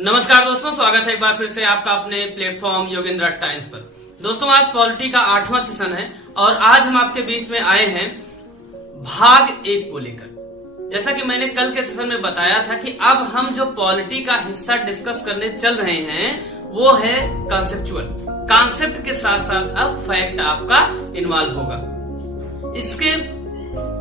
नमस्कार दोस्तों, स्वागत है एक बार फिर से आपका अपने प्लेटफॉर्म योगेंद्र टाइम्स पर। दोस्तों, आज पॉलिटी का 8वां सेशन है और आज हम आपके बीच में आए हैं भाग 1 को लेकर। जैसा कि मैंने कल के सेशन में बताया था कि अब हम जो पॉलिटी का हिस्सा डिस्कस करने चल रहे हैं वो है कॉन्सेप्चुअल। कॉन्सेप्ट के साथ साथ अब फैक्ट आपका इन्वॉल्व होगा। इसके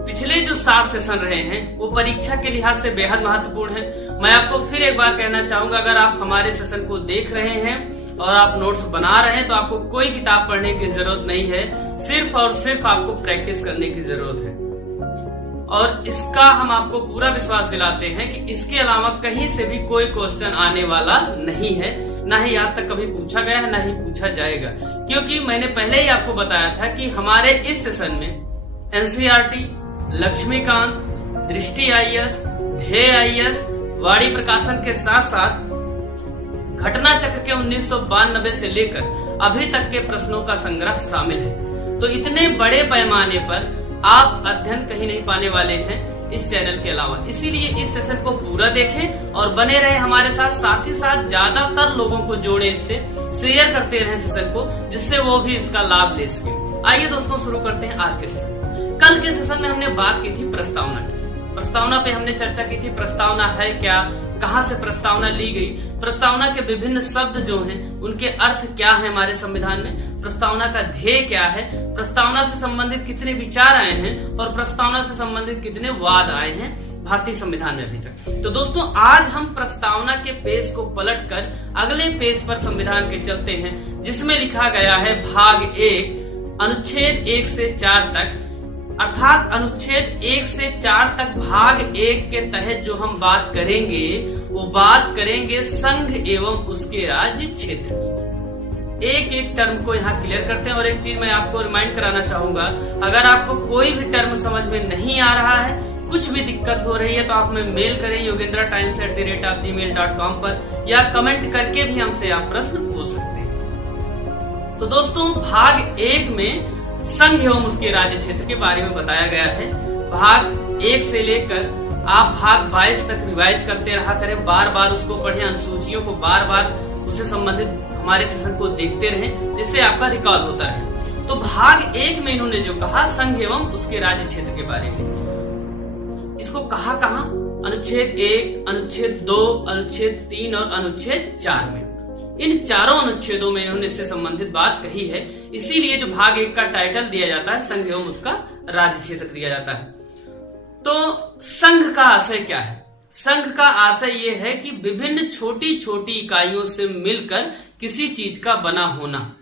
पिछले जो 7 सेशन रहे हैं वो परीक्षा के लिहाज से बेहद महत्वपूर्ण है। मैं आपको फिर एक बार कहना चाहूंगा, अगर आप हमारे सेशन को देख रहे हैं और आप नोट्स बना रहे हैं तो आपको कोई किताब पढ़ने की जरूरत नहीं है, सिर्फ और सिर्फ आपको प्रैक्टिस करने की जरूरत है। और इसका हम आपको पूरा विश्वास दिलाते हैं कि इसके अलावा कहीं से भी कोई क्वेश्चन आने वाला नहीं है, ना ही आज तक कभी पूछा गया है, ना ही पूछा जाएगा। क्योंकि मैंने पहले ही आपको बताया था कि हमारे इस सेशन में एनसीईआरटी, लक्ष्मीकांत, दृष्टि आईएएस, ध्येय आईएएस, वाणी प्रकाशन के साथ साथ घटना चक्र के 1992 से लेकर अभी तक के प्रश्नों का संग्रह शामिल है। तो इतने बड़े पैमाने पर आप अध्ययन कहीं नहीं पाने वाले हैं इस चैनल के अलावा। इसीलिए इस सेशन को पूरा देखें और बने रहे हमारे साथ ही साथ ज्यादातर लोगों को जोड़े, इससे शेयर करते रहे सेशन को, जिससे वो भी इसका लाभ ले सके। आइए दोस्तों, शुरू करते हैं आज के सेशन। कल के सेशन में हमने बात की थी प्रस्तावना की। प्रस्तावना पे हमने चर्चा की थी, प्रस्तावना है क्या, कहां से प्रस्तावना ली गई, प्रस्तावना के विभिन्न शब्द जो हैं उनके अर्थ क्या है हमारे संविधान में, प्रस्तावना का ध्येय क्या है, प्रस्तावना से संबंधित कितने विचार आए हैं और प्रस्तावना से संबंधित कितने वाद आए हैं भारतीय संविधान में अभी तक। तो दोस्तों, आज हम प्रस्तावना के पेज को पलटकर अगले पेज पर संविधान के चलते हैं, जिसमें लिखा गया है भाग 1 अनुच्छेद 1 से 4 तक, अर्थात अनुच्छेद 1 से 4 तक भाग 1 के तहत जो हम बात करेंगे वो बात करेंगे संघ एवं उसके राज्य क्षेत्र। एक एक टर्म को यहाँ क्लियर करते हैं। और एक चीज मैं आपको रिमाइंड कराना चाहूंगा, अगर आपको कोई भी टर्म समझ में नहीं आ रहा है, कुछ भी दिक्कत हो रही है, तो आप हमें मेल करें yogendratimes@gmail.com पर, या कमेंट करके भी हमसे आप प्रश्न पूछ सकते हैं। तो दोस्तों, भाग 1 में संघ एवं उसके राज्य क्षेत्र के बारे में बताया गया है। भाग 1 से लेकर आप भाग 22 तक रिवाइज करते रहा करें, बार बार उसको पढ़ें, अनुसूचियों को बार बार उससे संबंधित हमारे सेशन को देखते रहें, जिससे आपका रिकॉल होता है। तो भाग 1 में इन्होंने जो कहा संघ एवं उसके राज्य क्षेत्र के बारे में, इसको कहा कहां? अनुच्छेद 1, अनुच्छेद 2, अनुच्छेद 3 और अनुच्छेद 4 में। इन चारों अनुच्छेदों में इन्होंने इससे संबंधित बात कही है। इसीलिए जो भाग 1 का टाइटल दिया जाता है संघ एवं उसका राज्य क्षेत्र दिया जाता है। तो संघ का आशय क्या है? संघ का आशय यह है कि विभिन्न छोटी छोटी इकाइयों से मिलकर किसी चीज का बना होना,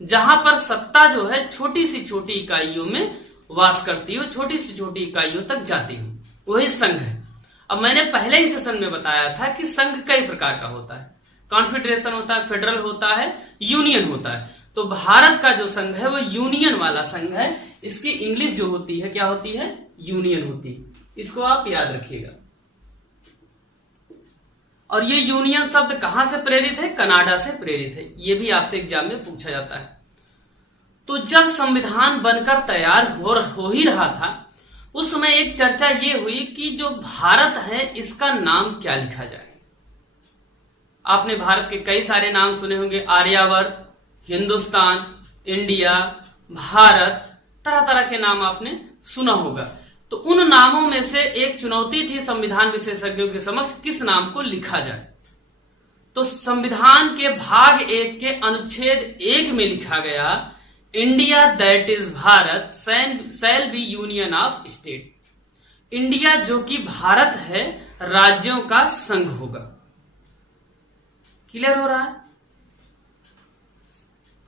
जहां पर सत्ता जो है छोटी सी छोटी इकाइयों में वास करती हो, छोटी सी छोटी इकाइयों तक जाती हो, वही संघ है। अब मैंने पहले ही सेशन में बताया था कि संघ कई प्रकार का होता है। कॉन्फेडरेशन होता है, फेडरल होता है, यूनियन होता है। तो भारत का जो संघ है वो यूनियन वाला संघ है। इसकी इंग्लिश जो होती है क्या होती है? यूनियन होती है। इसको आप याद रखिएगा। और ये यूनियन शब्द कहां से प्रेरित है? कनाडा से प्रेरित है। ये भी आपसे एग्जाम में पूछा जाता है। तो जब संविधान बनकर तैयार हो ही रहा था, उस समय एक चर्चा ये हुई कि जो भारत है इसका नाम क्या लिखा जाए। आपने भारत के कई सारे नाम सुने होंगे, आर्यावर्त, हिंदुस्तान, इंडिया, भारत, तरह तरह के नाम आपने सुना होगा। तो उन नामों में से एक चुनौती थी संविधान विशेषज्ञों के समक्ष, किस नाम को लिखा जाए। तो संविधान के भाग 1 के अनुच्छेद 1 में लिखा गया, India that is Bharat shall be union of state. India जो कि भारत है, राज्यों का संघ होगा। क्लियर हो रहा है?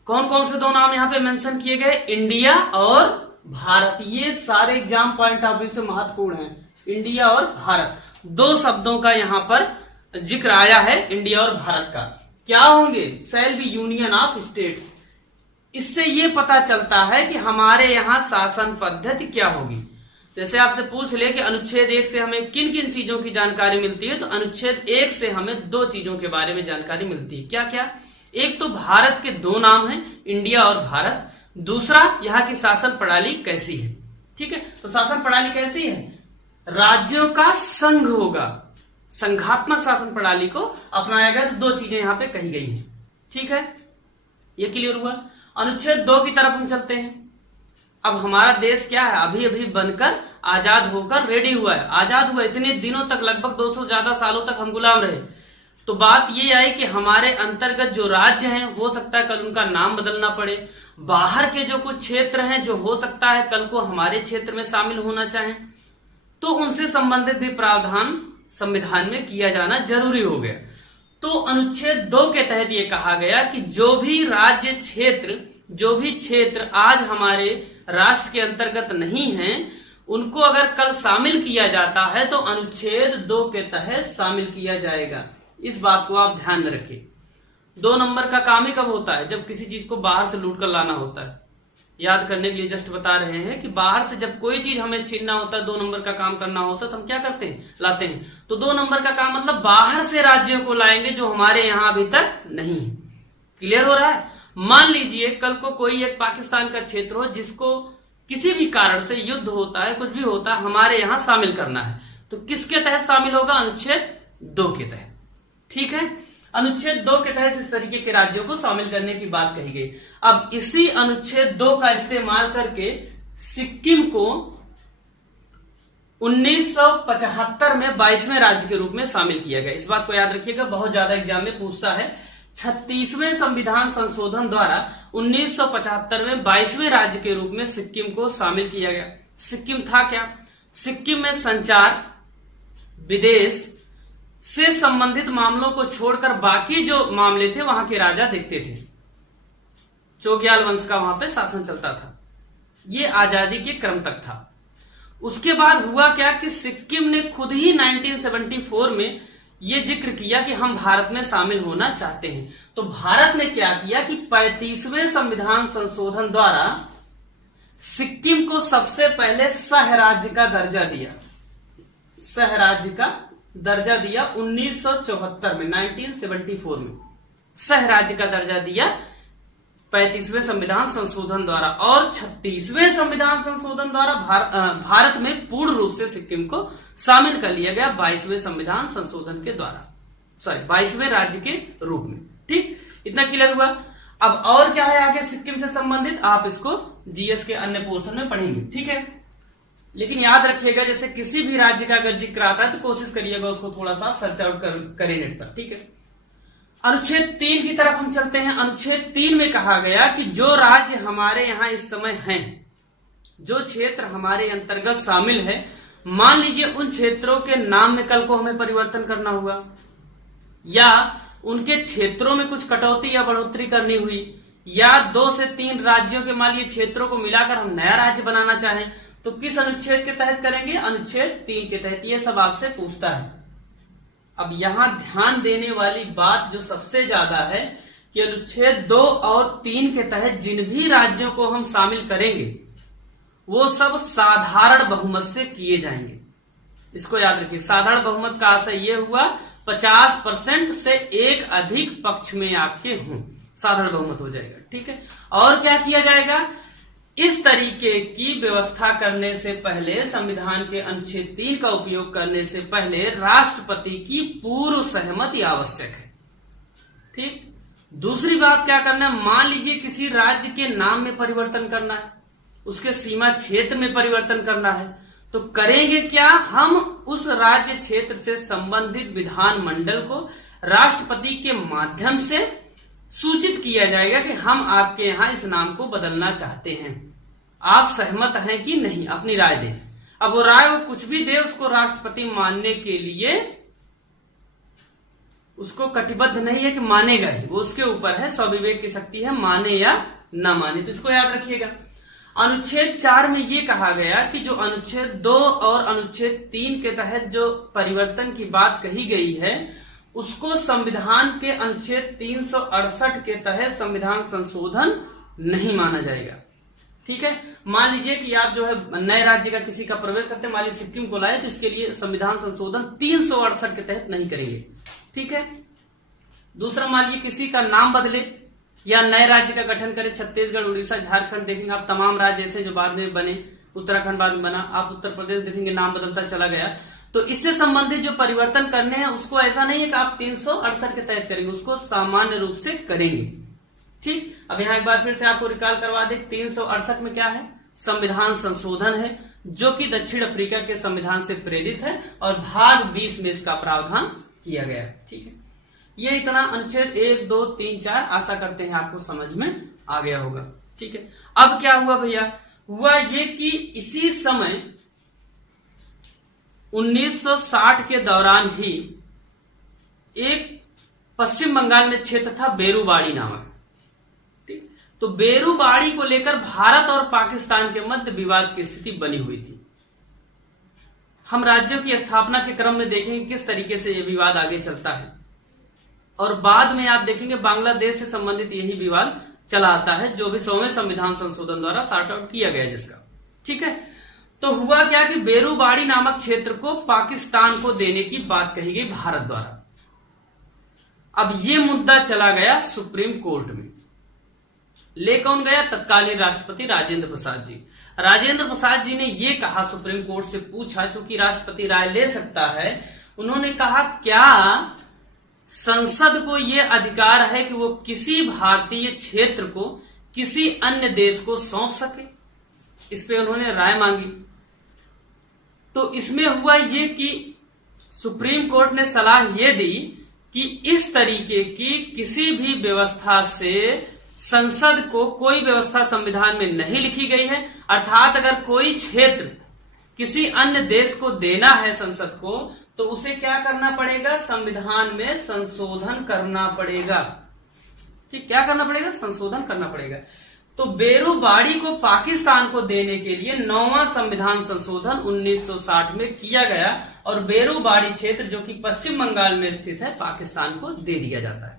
कौन कौन से 2 नाम यहां पे मेंशन किए गए? इंडिया और भारत। ये सारे एग्जाम पॉइंट ऑफ व्यू से महत्वपूर्ण हैं। इंडिया और भारत, 2 शब्दों का यहां पर जिक्र आया है, इंडिया और भारत का। क्या होंगे? Shall be union of states. इससे ये पता चलता है कि हमारे यहां शासन पद्धति क्या होगी। जैसे आपसे पूछ ले कि अनुच्छेद 1 से हमें किन किन चीजों की जानकारी मिलती है, तो अनुच्छेद 1 से हमें 2 चीजों के बारे में जानकारी मिलती है। क्या क्या? एक तो भारत के 2 नाम हैं, इंडिया और भारत। दूसरा, यहाँ की शासन प्रणाली कैसी है। ठीक है, तो शासन प्रणाली कैसी है? राज्यों का संघ होगा। संघात्मक शासन प्रणाली को अपनाया गया। तो दो चीजें यहां पे कही गई हैं। ठीक है, ये क्लियर हुआ। अनुच्छेद 2 की तरफ हम चलते हैं। अब हमारा देश क्या है, अभी अभी बनकर आजाद होकर रेडी हुआ है। आजाद हुआ, इतने दिनों तक लगभग 200 ज्यादा सालों तक हम गुलाम रहे। तो बात ये आई कि हमारे अंतर्गत जो राज्य हैं, हो सकता है कल उनका नाम बदलना पड़े। बाहर के जो कुछ क्षेत्र हैं, जो हो सकता है कल को हमारे क्षेत्र में शामिल होना चाहें, तो उनसे संबंधित भी प्रावधान संविधान में किया जाना जरूरी हो गया। तो अनुच्छेद 2 के तहत यह कहा गया कि जो भी राज्य क्षेत्र, जो भी क्षेत्र आज हमारे राष्ट्र के अंतर्गत नहीं हैं, उनको अगर कल शामिल किया जाता है तो अनुच्छेद 2 के तहत शामिल किया जाएगा। इस बात को आप ध्यान में रखिए। 2 नंबर का काम ही कब होता है, जब किसी चीज को बाहर से लूट कर लाना होता है। याद करने के लिए जस्ट बता रहे हैं कि बाहर से जब कोई चीज हमें छीनना होता है, 2 नंबर का काम करना होता है, तो हम क्या करते हैं, लाते हैं। तो 2 नंबर का काम मतलब बाहर से राज्यों को लाएंगे जो हमारे यहां अभी तक नहीं है। क्लियर हो रहा है। मान लीजिए कल को कोई एक पाकिस्तान का क्षेत्र हो जिसको किसी भी कारण से युद्ध होता है, कुछ भी होता है, हमारे यहां शामिल करना है, तो किसके तहत शामिल होगा, अनुच्छेद 2 के तहत। ठीक है, अनुच्छेद 2 के तहत इस तरीके के राज्यों को शामिल करने की बात कही गई। अब इसी अनुच्छेद 2 का इस्तेमाल करके सिक्किम को 1975 में 22वें राज्य के रूप में शामिल किया गया। इस बात को याद रखिएगा, बहुत ज्यादा एग्जाम में पूछता है। 36वें संविधान संशोधन द्वारा 1975 में 22वें राज्य के रूप में सिक्किम को शामिल किया गया। सिक्किम था क्या, सिक्किम में संचार, विदेश से संबंधित मामलों को छोड़कर बाकी जो मामले थे वहां के राजा देखते थे। चोग्याल वंश का वहां पे शासन चलता था। ये आजादी के क्रम तक था। उसके बाद हुआ क्या कि सिक्किम ने खुद ही 1974 में ये जिक्र किया कि हम भारत में शामिल होना चाहते हैं। तो भारत ने क्या किया कि 35वें संविधान संशोधन द्वारा सिक्किम को सबसे पहले सह राज्य का दर्जा दिया। सह राज्य का दर्जा दिया 1974 में, 1974 में सह राज्य का दर्जा दिया 35वें संविधान संशोधन द्वारा। और 36वें संविधान संशोधन द्वारा भारत में पूर्ण रूप से सिक्किम को शामिल कर लिया गया 22वें संविधान संशोधन के द्वारा, 22वें राज्य के रूप में। ठीक, इतना क्लियर हुआ। अब और क्या है आगे सिक्किम से संबंधित, आप इसको जीएस के अन्य पोर्शन में पढ़ेंगे। ठीक है, लेकिन याद रखिएगा जैसे किसी भी राज्य का अगर जिक्र आता है तो कोशिश करिएगा उसको थोड़ा सा सर्च आउट करें नेट पर। ठीक है, अनुच्छेद 3 की तरफ हम चलते हैं। अनुच्छेद 3 में कहा गया कि जो राज्य हमारे यहां इस समय हैं, जो क्षेत्र हमारे अंतर्गत शामिल है, मान लीजिए उन क्षेत्रों के नाम में कल को हमें परिवर्तन करना हुआ, या उनके क्षेत्रों में कुछ कटौती या बढ़ोतरी करनी हुई, या 2 से 3 राज्यों के मान लीजिए क्षेत्रों को मिलाकर हम नया राज्य बनाना चाहें, तो किस अनुच्छेद के तहत करेंगे, अनुच्छेद 3 के तहत। ये सब आपसे पूछता है। अब यहां ध्यान देने वाली बात जो सबसे ज्यादा है कि अनुच्छेद 2 और 3 के तहत जिन भी राज्यों को हम शामिल करेंगे वो सब साधारण बहुमत से किए जाएंगे। इसको याद रखिए, साधारण बहुमत का आशय ये हुआ 50% से एक अधिक पक्ष में आपके हों, साधारण बहुमत हो जाएगा। ठीक है, और क्या किया जाएगा, इस तरीके की व्यवस्था करने से पहले, संविधान के अनुच्छेद 3 का उपयोग करने से पहले राष्ट्रपति की पूर्व सहमति आवश्यक है। ठीक, दूसरी बात क्या करना है, मान लीजिए किसी राज्य के नाम में परिवर्तन करना है, उसके सीमा क्षेत्र में परिवर्तन करना है, तो करेंगे क्या, हम उस राज्य क्षेत्र से संबंधित विधानमंडल को राष्ट्रपति के माध्यम से सूचित किया जाएगा कि हम आपके यहां इस नाम को बदलना चाहते हैं, आप सहमत हैं कि नहीं, अपनी राय दें। अब वो राय वो कुछ भी दे, उसको राष्ट्रपति मानने के लिए उसको कटिबद्ध नहीं है कि मानेगा ही, वो उसके ऊपर है, स्वविवेक की शक्ति है, माने या ना माने। तो इसको याद रखिएगा। अनुच्छेद 4 में ये कहा गया कि जो अनुच्छेद 2 और अनुच्छेद 3 के तहत जो परिवर्तन की बात कही गई है उसको संविधान के अनुच्छेद 368 के तहत संविधान संशोधन नहीं माना जाएगा। ठीक है, मान लीजिए कि आप जो है नए राज्य का किसी का प्रवेश करते हैं, मान लीजिए सिक्किम को लाए, तो इसके लिए संविधान संशोधन 368 के तहत नहीं करेंगे। ठीक है, दूसरा मान लीजिए किसी का नाम बदले या नए राज्य का गठन करे, छत्तीसगढ़, उड़ीसा, झारखंड देखेंगे आप, तमाम राज्य ऐसे जो बाद में बने, उत्तराखंड बाद में बना, आप उत्तर प्रदेश देखेंगे नाम बदलता चला गया। तो इससे संबंधित जो परिवर्तन करने हैं उसको ऐसा नहीं है कि आप 368 के तहत करेंगे, उसको सामान्य रूप से करेंगे। ठीक, अब यहाँ एक बार फिर से आपको रिकॉल करवा दे, 368 में क्या है, संविधान संशोधन है जो कि दक्षिण अफ्रीका के संविधान से प्रेरित है और भाग 20 में इसका प्रावधान किया गया है। ठीक है, ये इतना अनुच्छेद 1, 2, 3, 4 आशा करते हैं आपको समझ में आ गया होगा। ठीक है, अब क्या हुआ भैया, हुआ ये कि इसी समय 1960 के दौरान ही एक पश्चिम बंगाल में क्षेत्र था बेरूबाड़ी नामक। ठीक, तो बेरूबाड़ी को लेकर भारत और पाकिस्तान के मध्य विवाद की स्थिति बनी हुई थी। हम राज्यों की स्थापना के क्रम में देखेंगे किस तरीके से यह विवाद आगे चलता है, और बाद में आप देखेंगे बांग्लादेश से संबंधित यही विवाद चला आता है जो भी 100वें संविधान संशोधन द्वारा सॉर्ट आउट किया गया जिसका। ठीक है, तो हुआ क्या कि बेरूबाड़ी नामक क्षेत्र को पाकिस्तान को देने की बात कही गई भारत द्वारा। अब यह मुद्दा चला गया सुप्रीम कोर्ट में। ले कौन गया, तत्कालीन राष्ट्रपति राजेंद्र प्रसाद जी। राजेंद्र प्रसाद जी ने यह कहा, सुप्रीम कोर्ट से पूछा, चूंकि राष्ट्रपति राय ले सकता है, उन्होंने कहा क्या संसद को यह अधिकार है कि वो किसी भारतीय क्षेत्र को किसी अन्य देश को सौंप सके। इस पे उन्होंने राय मांगी। तो इसमें हुआ ये कि सुप्रीम कोर्ट ने सलाह यह दी कि इस तरीके की किसी भी व्यवस्था से संसद को कोई व्यवस्था संविधान में नहीं लिखी गई है, अर्थात अगर कोई क्षेत्र किसी अन्य देश को देना है संसद को, तो उसे क्या करना पड़ेगा, संविधान में संशोधन करना पड़ेगा। ठीक, क्या करना पड़ेगा, संशोधन करना पड़ेगा। तो बेरूबाड़ी को पाकिस्तान को देने के लिए 9वां संविधान संशोधन 1960 में किया गया और बेरूबाड़ी क्षेत्र जो कि पश्चिम बंगाल में स्थित है पाकिस्तान को दे दिया जाता है।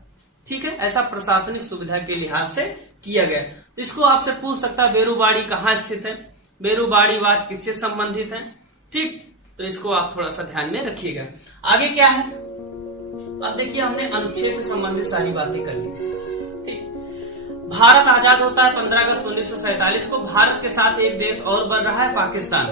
ठीक है, ऐसा प्रशासनिक सुविधा के लिहाज से किया गया। तो इसको आपसे पूछ सकता है बेरूबाड़ी कहां स्थित है, बेरूबाड़ीवाद किससे संबंधित है। ठीक, तो इसको आप थोड़ा सा ध्यान में रखिएगा। आगे क्या है, अब देखिए हमने अनुच्छेद से संबंधित सारी बातें कर ली। ठीक, भारत आजाद होता है 15 अगस्त 1947 को। भारत के साथ एक देश और बन रहा है, पाकिस्तान।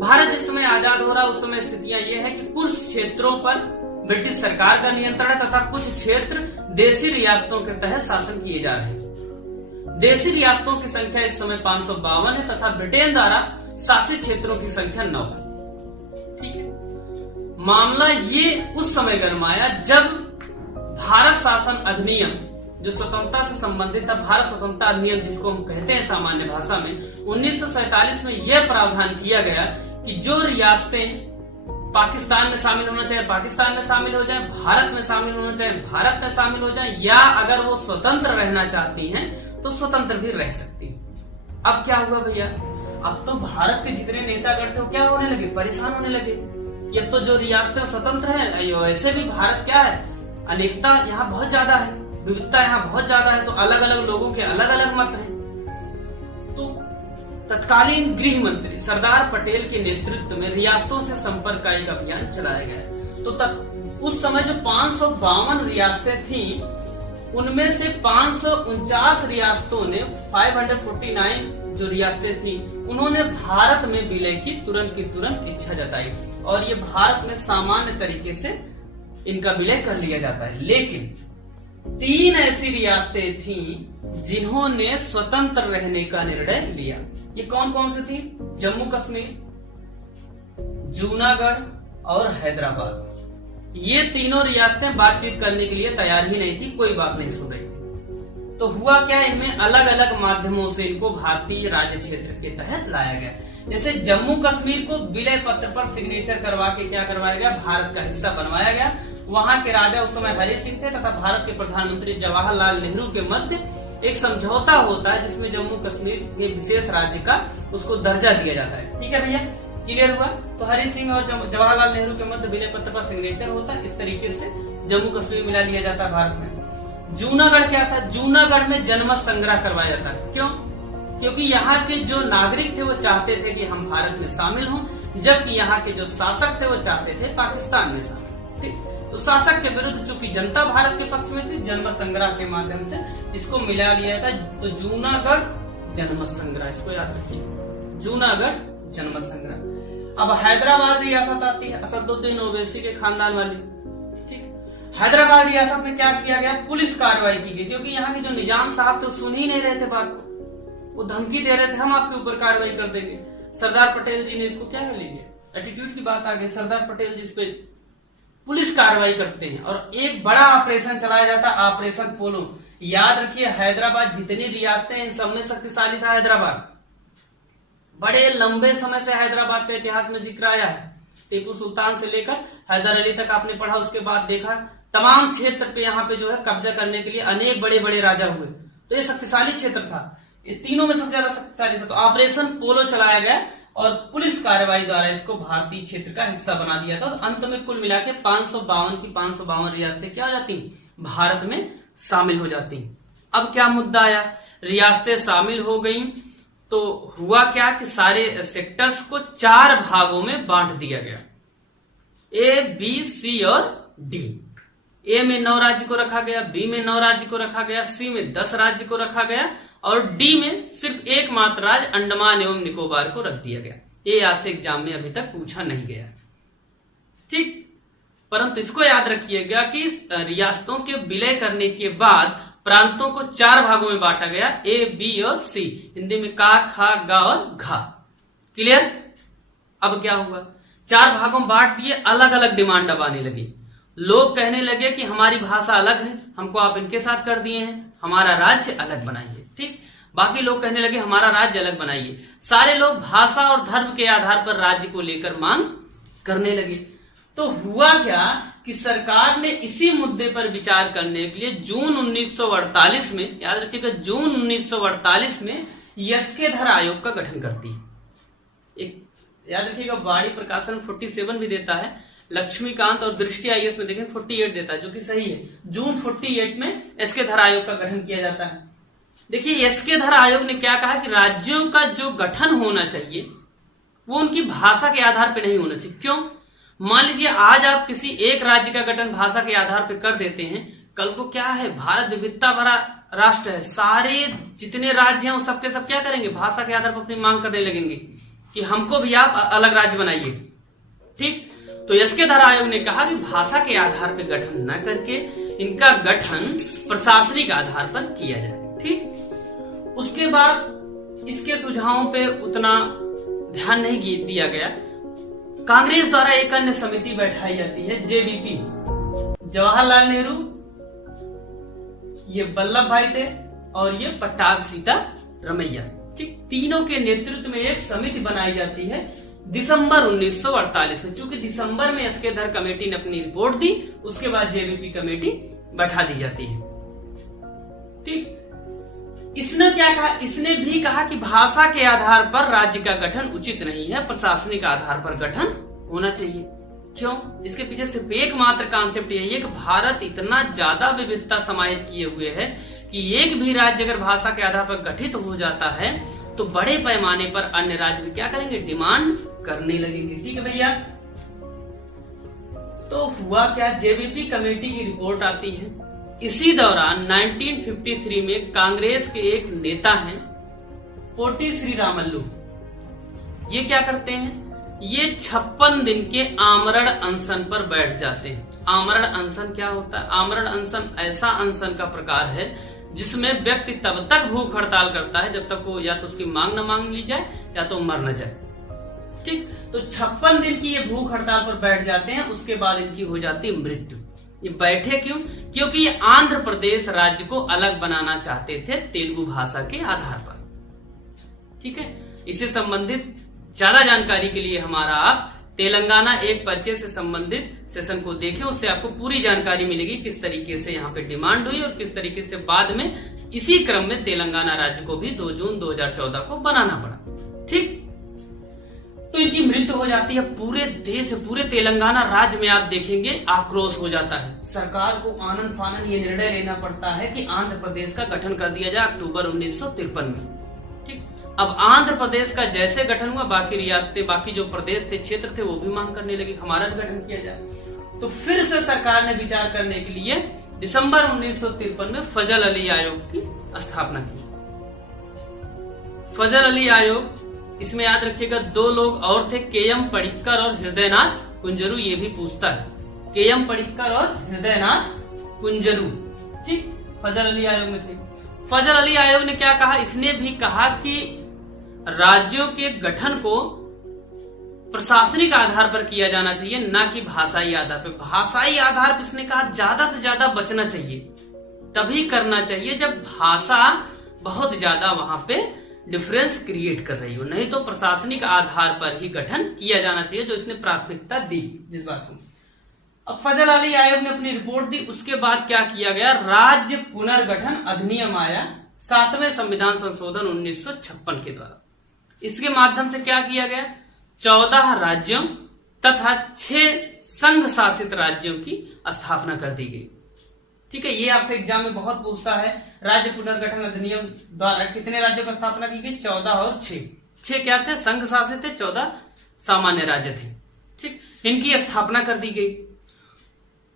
भारत जिस समय आजाद हो रहा है उस समय स्थितियां ये है कि कुछ क्षेत्रों पर ब्रिटिश सरकार का नियंत्रण है तथा कुछ क्षेत्र देसी रियासतों के तहत शासन किए जा रहे हैं। देसी रियासतों की संख्या इस समय 552 है तथा ब्रिटेन द्वारा शासित क्षेत्रों की संख्या 9 है। ठीक है, मामला ये उस समय गरमाया जब भारत शासन अधिनियम जो स्वतंत्रता से संबंधित था, भारत स्वतंत्रता अधिनियम जिसको हम कहते हैं सामान्य भाषा में, 1947 में यह प्रावधान किया गया कि जो रियासतें पाकिस्तान में शामिल होना चाहे पाकिस्तान में शामिल हो जाए, भारत में शामिल होना चाहे भारत में शामिल हो जाए, या अगर वो स्वतंत्र रहना चाहती हैं तो स्वतंत्र भी रह सकती हैं। अब क्या हुआ भैया, अब तो भारत के जितने नेतागण थे वो क्या होने लगे, परेशान होने लगे। ये तो जो रियासतें स्वतंत्र हैं, वैसे भी भारत क्या है, अनेकता यहाँ बहुत ज्यादा है, विविधता यहाँ बहुत ज्यादा है, तो अलग अलग लोगों के अलग अलग मत हैं। तो तत्कालीन गृह मंत्री सरदार पटेल के नेतृत्व में रियासतों से संपर्क का एक अभियान चलाया गया। तो उस समय जो 552 रियासतें थी उनमें से 549 रियासतों ने 549 जो रियासतें थी उन्होंने भारत में विलय की तुरंत इच्छा जताई और ये भारत में सामान्य तरीके से इनका विलय कर लिया जाता है। लेकिन 3 ऐसी रियासतें थी जिन्होंने स्वतंत्र रहने का निर्णय लिया। ये कौन कौन सी थी, जम्मू कश्मीर, जूनागढ़ और हैदराबाद। ये तीनों रियासतें बातचीत करने के लिए तैयार ही नहीं थी, कोई बात नहीं सुन रही थी। तो हुआ क्या, इनमें अलग अलग माध्यमों से इनको भारतीय राज्य क्षेत्र के तहत लाया गया। जैसे जम्मू कश्मीर को विलय पत्र पर सिग्नेचर करवा के क्या करवाया गया, भारत का हिस्सा बनवाया गया। वहां के राजा उस समय हरि सिंह थे तथा भारत के प्रधानमंत्री जवाहरलाल नेहरू के मध्य एक समझौता होता है जिसमें जम्मू कश्मीर के विशेष राज्य का उसको दर्जा दिया जाता है। ठीक है भैया, क्लियर हुआ। तो हरि सिंह और जवाहरलाल नेहरू के मध्य विलय पत्र पर सिग्नेचर होता है। इस तरीके से जम्मू कश्मीर मिला लिया जाता है भारत में। जूनागढ़ क्या था, जूनागढ़ में जनमत संग्रह करवाया जाता है। क्यों, क्योंकि यहाँ के जो नागरिक थे वो चाहते थे कि हम भारत में शामिल हों, जबकि यहाँ के जो शासक थे वो चाहते थे पाकिस्तान में शामिल। ठीक, तो शासक के विरुद्ध चूंकि जनता भारत के पक्ष में थी, जनमत संग्रह के माध्यम से इसको मिला लिया था। तो जूनागढ़ जनमत संग्रह, इसको याद रखिए, जूनागढ़ जनमत संग्रह। अब हैदराबाद रियासत आती है असदुद्दीन ओवैसी के खानदान वाली। ठीक, हैदराबाद रियासत में क्या किया गया, पुलिस कार्रवाई की गई, क्योंकि यहाँ के जो निजाम साहब तो सुन ही नहीं रहे थे बात को, वो धमकी दे रहे थे हम आपके ऊपर कार्रवाई कर देंगे। सरदार पटेल जी ने इसको क्या कर लीजिए, एटीट्यूड की बात आ गई, सरदार पटेल जी इस पे पुलिस कार्रवाई करते हैं और एक बड़ा ऑपरेशन चलाया जाता है, ऑपरेशन पोलो। याद रखिए, हैदराबाद जितनी रियासतें हैं इन सब में शक्तिशाली था हैदराबाद। बड़े लंबे समय से हैदराबाद का इतिहास में जिक्र आया है, टीपू सुल्तान से लेकर हैदर अली तक आपने पढ़ा, उसके बाद देखा तमाम क्षेत्र पे यहाँ पे जो है कब्जा करने के लिए अनेक बड़े बड़े राजा हुए, तो ये शक्तिशाली क्षेत्र था, ये तीनों में सबसे ज्यादा शक्तिशाली था। तो ऑपरेशन पोलो चलाया गया और पुलिस कार्रवाई द्वारा इसको भारतीय क्षेत्र का हिस्सा बना दिया था। तो अंत में कुल मिला के 552 की 552 रियासतें क्या हो जाती, भारत में शामिल हो जाती। अब क्या मुद्दा आया, रियासतें शामिल हो गई तो हुआ क्या कि सारे सेक्टर्स को 4 भागों में बांट दिया गया, ए, बी, सी और डी। ए में 9 राज्य को रखा गया, बी में 9 राज्य को रखा गया, सी में 10 राज्य को रखा गया और डी में सिर्फ एकमात्र राज्य अंडमान एवं निकोबार को रख दिया गया। ये आपसे एग्जाम में अभी तक पूछा नहीं गया, ठीक। परंतु इसको याद रखिएगा कि रियासतों के विलय करने के बाद प्रांतों को 4 भागों में बांटा गया, ए, बी और सी, हिंदी में का, खा, गा और घा। क्लियर। अब क्या हुआ, 4 भागों में बांट दिए, अलग अलग डिमांड अब आने लगी। लोग कहने लगे कि हमारी भाषा अलग है, हमको आप इनके साथ कर दिए हैं, हमारा राज्य अलग बनाइए, ठीक। बाकी लोग कहने लगे हमारा राज्य अलग बनाइए। सारे लोग भाषा और धर्म के आधार पर राज्य को लेकर मांग करने लगे। तो हुआ क्या कि सरकार ने इसी मुद्दे पर विचार करने के लिए जून 1948 में, याद रखिएगा जून 1948 में यस्केधर आयोग का गठन करती है। एक याद रखिएगा, वाणी प्रकाशन 47 भी देता है, लक्ष्मीकांत और दृष्टि आईएएस में देखें 48 देता है, जो कि सही है। जून 48 में यस्केधर आयोग का गठन किया जाता है। देखिए यस्केधर आयोग ने क्या कहा कि राज्यों का जो गठन होना चाहिए वो उनकी भाषा के आधार पर नहीं होना चाहिए। क्यों? मान लीजिए आज आप किसी एक राज्य का गठन भाषा के आधार पर कर देते हैं, कल को क्या है, भारत विविधता भरा राष्ट्र है, सारे जितने राज्य हैं वो सबके सब क्या करेंगे, भाषा के आधार पर अपनी मांग करने लगेंगे कि हमको भी आप अलग राज्य बनाइए, ठीक। तो यस्केधर आयोग ने कहा कि भाषा के आधार पर गठन न करके इनका गठन प्रशासनिक आधार पर किया जाए, ठीक। उसके बाद इसके सुझावों पे उतना ध्यान नहीं दिया गया। कांग्रेस द्वारा एक अन्य समिति बैठाई जाती है, जेबीपी, जवाहरलाल नेहरू, ये वल्लभ भाई थे और ये पट्टाभ सीता रमैया, ठीक। तीनों के नेतृत्व में एक समिति बनाई जाती है दिसंबर 1948 में। चूंकि दिसंबर में यस्केधर कमेटी ने अपनी रिपोर्ट दी, उसके बाद जेबीपी कमेटी बैठा दी जाती है, ठीक। इसने क्या कहा, इसने भी कहा कि भाषा के आधार पर राज्य का गठन उचित नहीं है, प्रशासनिक आधार पर गठन होना चाहिए। क्यों? इसके पीछे सिर्फ एकमात्र कॉन्सेप्ट यही है कि भारत इतना ज्यादा विविधता समाहित किए हुए है कि एक भी राज्य अगर भाषा के आधार पर गठित हो जाता है तो बड़े पैमाने पर अन्य राज्य भी क्या करेंगे, डिमांड करने लगेंगे, ठीक है भैया। तो हुआ क्या, जेबीपी कमेटी की रिपोर्ट आती है। इसी दौरान 1953 में कांग्रेस के एक नेता हैं पोटी श्रीरामल्लू, ये क्या करते हैं, ये 56 दिन के आमरण अनशन पर बैठ जाते हैं। आमरण अनशन क्या होता है? आमरण अनशन ऐसा अनशन का प्रकार है जिसमें व्यक्ति तब तक भूख हड़ताल करता है जब तक वो या तो उसकी मांग न मांग ली जाए या तो मर न जाए, ठीक। तो 56 दिन की ये भूख हड़ताल पर बैठ जाते हैं, उसके बाद इनकी हो जाती है मृत्यु। ये बैठे क्यों? क्योंकि ये आंध्र प्रदेश राज्य को अलग बनाना चाहते थे तेलुगु भाषा के आधार पर, ठीक है। इससे संबंधित ज्यादा जानकारी के लिए हमारा आप तेलंगाना एक परिचय से संबंधित सेशन को देखें, उससे आपको पूरी जानकारी मिलेगी किस तरीके से यहाँ पे डिमांड हुई और किस तरीके से बाद में इसी क्रम में तेलंगाना राज्य को भी 2 जून 2014 को बनाना पड़ा, ठीक। तो इनकी मृत्यु हो जाती है। पूरे देश, पूरे तेलंगाना राज्य में आप देखेंगे आक्रोश हो जाता है। सरकार को आनन फानन ये निर्णय लेना पड़ता है कि आंध्र प्रदेश का गठन कर दिया जाए अक्टूबर 1953 में, ठीक। अब आंध्र प्रदेश का जैसे गठन हुआ, बाकी रियासतें, बाकी जो प्रदेश थे, क्षेत्र थे, वो भी मांग करने लगे हमारा गठन किया जाए। तो फिर से सरकार ने विचार करने के लिए दिसंबर 1953 में फजल अली आयोग की स्थापना की। फजल अली आयोग इसमें याद रखिएगा 2 लोग और थे, के.एम. पडिक्कर और हृदयनाथ कुंजरू। ये भी पूछता है, के.एम. पडिक्कर और हृदयनाथ कुंजरू। ठीक, फजल अली आयोग में थे। फजल अली आयोग ने क्या कहा? इसने भी कहा कि राज्यों के गठन को प्रशासनिक आधार पर किया जाना चाहिए, ना कि भाषाई आधार पर। भाषाई आधार पर इसने कहा ज्यादा से ज्यादा बचना चाहिए, तभी करना चाहिए जब भाषा बहुत ज्यादा वहां पे डिफरेंस क्रिएट कर रही हो, नहीं तो प्रशासनिक आधार पर ही गठन किया जाना चाहिए, जो इसने प्राथमिकता दी जिस बात को। अब फजल अली आयोग ने अपनी रिपोर्ट दी, उसके बाद क्या किया गया? राज्य पुनर्गठन अधिनियम आया 7वें संविधान संशोधन 1956 के द्वारा। इसके माध्यम से क्या किया गया? 14 राज्यों तथा 6 संघ शासित राज्यों की स्थापना कर दी गई। ठीक है, ये आपसे एग्जाम में बहुत पूछता है। राज्य पुनर्गठन अधिनियम द्वारा कितने राज्यों की स्थापना की गई? 14 और 6 क्या थे? संघ शासित थे, 14 सामान्य राज्य थे। ठीक, इनकी स्थापना कर दी गई।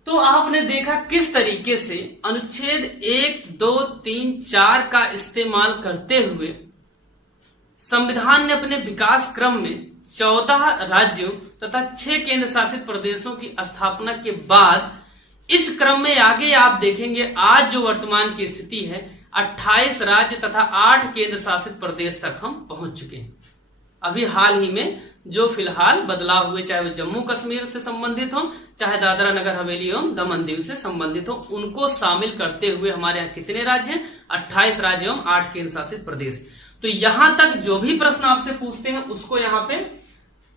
तो आपने देखा किस तरीके से अनुच्छेद 1, 2, 3, 4 का इस्तेमाल करते हुए संविधान ने अपने विकास क्रम में 14 राज्यों तथा 6 केंद्र शासित प्रदेशों की स्थापना के बाद इस क्रम में आगे आप देखेंगे आज जो वर्तमान की स्थिति है 28 राज्य तथा 8 केंद्र शासित प्रदेश तक हम पहुंच चुके हैं। अभी हाल ही में जो फिलहाल बदलाव हुए, चाहे वो जम्मू कश्मीर से संबंधित हो, चाहे दादरा नगर हवेली एवं दमन दीव से संबंधित हो, उनको शामिल करते हुए हमारे यहाँ कितने राज्य हैं? 28 राज्य एवं 8 केंद्र शासित प्रदेश। तो यहां तक जो भी प्रश्न आपसे पूछते हैं उसको यहाँ पे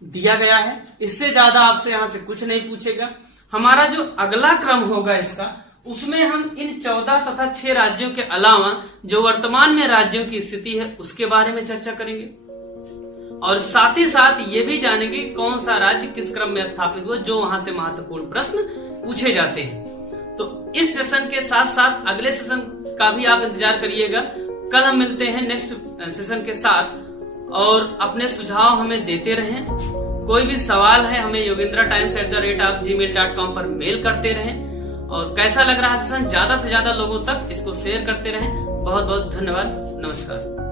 दिया गया है, इससे ज्यादा आपसे यहां से कुछ नहीं पूछेगा। हमारा जो अगला क्रम होगा इसका, उसमें हम इन 14 तथा 6 राज्यों के अलावा जो वर्तमान में राज्यों की स्थिति है उसके बारे में चर्चा करेंगे, और साथ ही साथ ये भी जानेंगे कौन सा राज्य किस क्रम में स्थापित हुआ, जो वहां से महत्वपूर्ण प्रश्न पूछे जाते हैं। तो इस सेशन के साथ साथ अगले सेशन का भी आप इंतजार करिएगा। कल हम मिलते हैं नेक्स्ट सेशन के साथ, और अपने सुझाव हमें देते रहें। कोई भी सवाल है हमें yogendratimes@gmail.com पर मेल करते रहें, और कैसा लग रहा है सेशन ज्यादा से ज्यादा लोगों तक इसको शेयर करते रहें। बहुत बहुत धन्यवाद, नमस्कार।